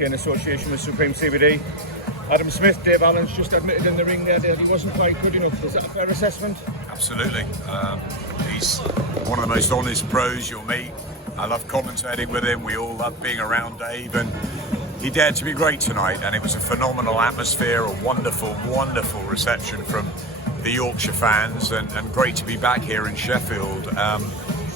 UK in association with Supreme CBD. Adam Smith, Dave Allen's just admitted in the ring there that he wasn't quite good enough. Is that a fair assessment? Absolutely. He's one of the most honest pros you'll meet. I love commentating with him. We all love being around Dave, and he dared to be great tonight, and it was a phenomenal atmosphere, a wonderful, wonderful reception from the Yorkshire fans, and great to be back here in Sheffield.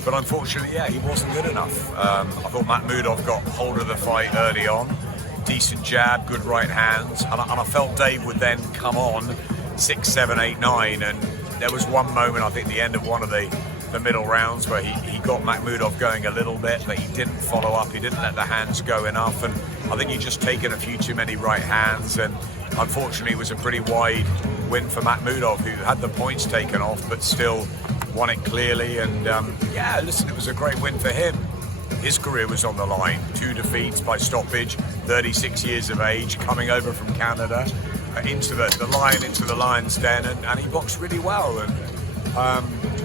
But unfortunately, yeah, he wasn't good enough. I thought Makhmudov got hold of the fight early on. Decent jab, good right hands, and I felt Dave would then come on 6, 7, 8, 9, and there was one moment, I think the end of one of the middle rounds, where he got Makhmudov going a little bit, but he didn't follow up, he didn't let the hands go enough, and I think he'd just taken a few too many right hands, and unfortunately it was a pretty wide win for Makhmudov, who had the points taken off but still won it clearly. And yeah, listen, it was a great win for him. His career was on the line. 2 defeats by stoppage, 36 years of age, coming over from Canada into the Lion's Den, and he boxed really well. And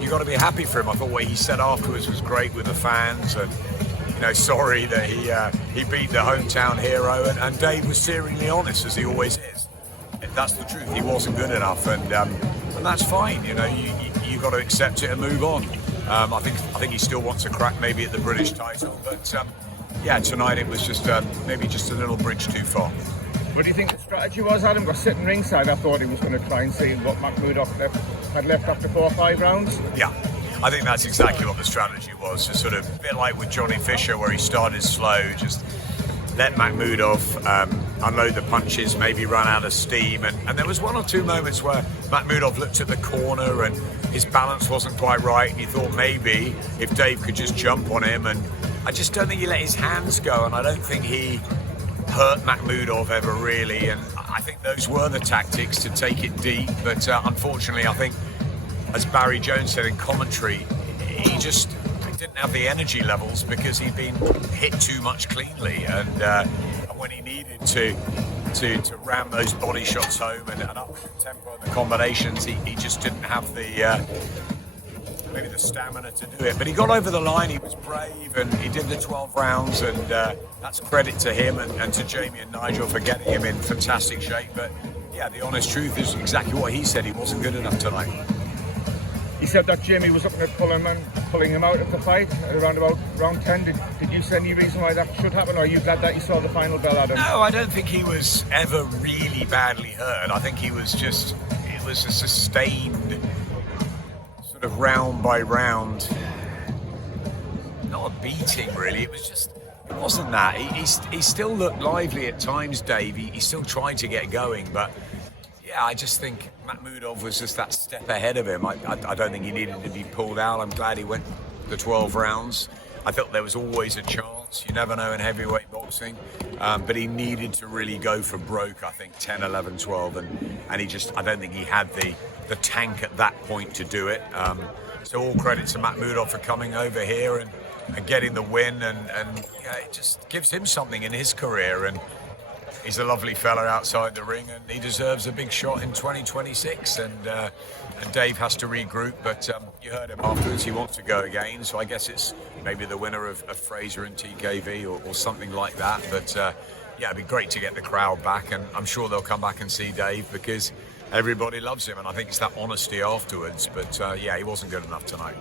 you got to be happy for him. I thought what he said afterwards was great with the fans, and sorry that he beat the hometown hero. And Dave was searingly honest, as he always is. That's the truth. He wasn't good enough, and that's fine. You got to accept it and move on. I think he still wants a crack maybe at the British title, but yeah, tonight it was just maybe just a little bridge too far. What do you think the strategy was, Adam? We're sitting ringside. I thought he was going to try and see what Makhmudov had left after 4 or 5 rounds. Yeah, I think that's exactly what the strategy was. Just sort of a bit like with Johnny Fisher, where he started slow, just let Makhmudov unload the punches, maybe run out of steam. And there was 1 or 2 moments where Makhmudov looked at the corner and his balance wasn't quite right. He thought maybe if Dave could just jump on him, and I just don't think he let his hands go, and I don't think he hurt Makhmudov ever really. And I think those were the tactics, to take it deep. But unfortunately, I think, as Barry Jones said in commentary, he just didn't have the energy levels because he'd been hit too much cleanly, and when he needed to ram those body shots home and up the tempo and the combinations, he just didn't have the maybe the stamina to do it. But he got over the line, he was brave, and he did the 12 rounds, and that's credit to him and to Jamie and Nigel for getting him in fantastic shape. But yeah, the honest truth is exactly what he said. He wasn't good enough tonight. He said that Jamie was looking at pulling him out of the fight at around about round 10. Did you see any reason why that should happen, or are you glad that you saw the final bell, Adam? No, I don't think he was ever really badly hurt. I think it was a sustained sort of round by round, not a beating really, it wasn't that. He still looked lively at times, Dave. He still tried to get going, but yeah, I just think Makhmudov was just that step ahead of him. I don't think he needed to be pulled out. I'm glad he went the 12 rounds. I thought there was always a chance. You never know in heavyweight boxing. But he needed to really go for broke, I think, 10, 11, 12. And I don't think he had the tank at that point to do it. So all credit to Makhmudov for coming over here and getting the win. And it just gives him something in his career. And he's a lovely fella outside the ring, and he deserves a big shot in 2026. And Dave has to regroup, but you heard him afterwards. He wants to go again, so I guess it's maybe the winner of Fraser and TKV or something like that. But yeah, it'd be great to get the crowd back, and I'm sure they'll come back and see Dave because everybody loves him, and I think it's that honesty afterwards. But yeah, he wasn't good enough tonight.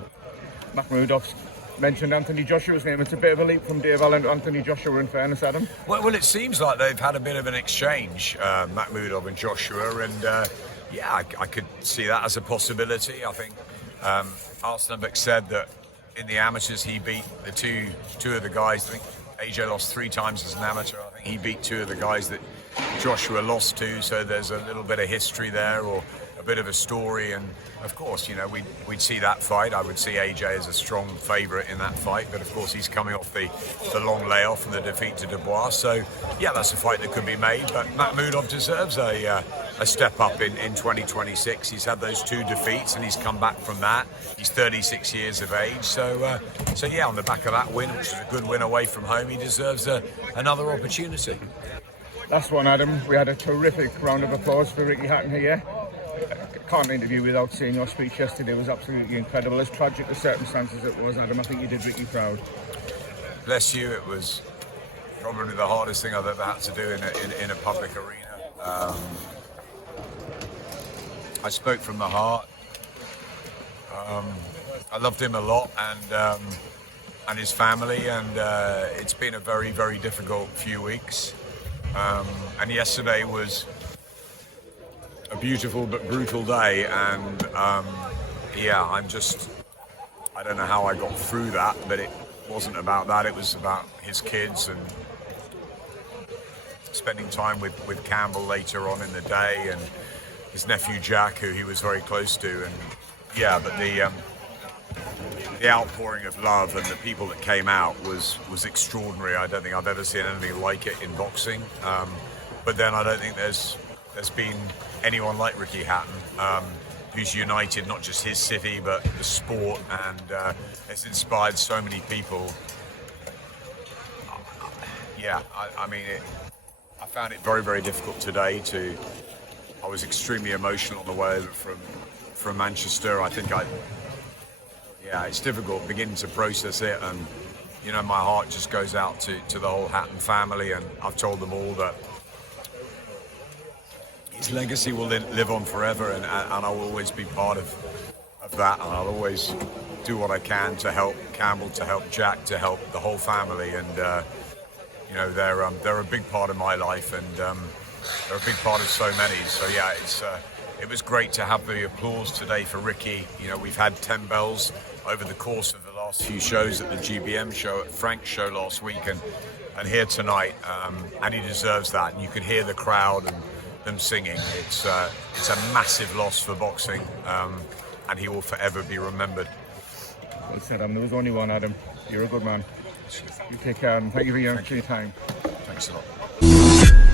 Makhmudov mentioned Anthony Joshua's name. It's a bit of a leap from Dave Allen to Anthony Joshua, in fairness, Adam. Well, it seems like they've had a bit of an exchange, Makhmudov and Joshua, and yeah, I could see that as a possibility. I think Arslanbek said that in the amateurs he beat the two of the guys. I think AJ lost 3 times as an amateur. I think he beat 2 of the guys that Joshua lost to, so there's a little bit of history there, or a bit of a story. And of course, we'd see that fight. I would see AJ as a strong favourite in that fight, but of course he's coming off the long layoff and the defeat to Dubois. So yeah, that's a fight that could be made, but Makhmudov deserves a step up in 2026. He's had those 2 defeats and he's come back from that. He's 36 years of age, so yeah, on the back of that win, which is a good win away from home, he deserves another opportunity. Last one, Adam. We had a terrific round of applause for Ricky Hatton here. Can't interview without seeing your speech yesterday. It was absolutely incredible. As tragic the circumstances it was, Adam, I think you did Ricky proud. Bless you. It was probably the hardest thing I've ever had to do in a public arena. I spoke from the heart. I loved him a lot, and his family, and it's been a very, very difficult few weeks. And yesterday was a beautiful but brutal day, and yeah, I don't know how I got through that, but it wasn't about that. It was about his kids and spending time with Campbell later on in the day, and his nephew Jack, who he was very close to. And yeah, but the outpouring of love and the people that came out was extraordinary. I don't think I've ever seen anything like it in boxing. But then I don't think there's been anyone like Ricky Hatton, who's united not just his city but the sport, and has inspired so many people. Yeah, I mean, I found it very, very difficult today I was extremely emotional on the way over from Manchester. I think it's difficult beginning to process it, and you know, my heart just goes out to the whole Hatton family, and I've told them all that his legacy will live on forever, and I will always be part of that, and I'll always do what I can to help Campbell, to help Jack, to help the whole family, and you know, they're a big part of my life, and they're a big part of so many. So yeah, it was great to have the applause today for Ricky. You know, we've had 10 bells over the course of the last few shows at the GBM show, at Frank's show last week, and here tonight, and he deserves that. And you could hear the crowd and them singing. It's a massive loss for boxing, and he will forever be remembered. Well said, Adam. There was only one, Adam. You're a good man. You take care, and thank you for your time. Thanks a lot.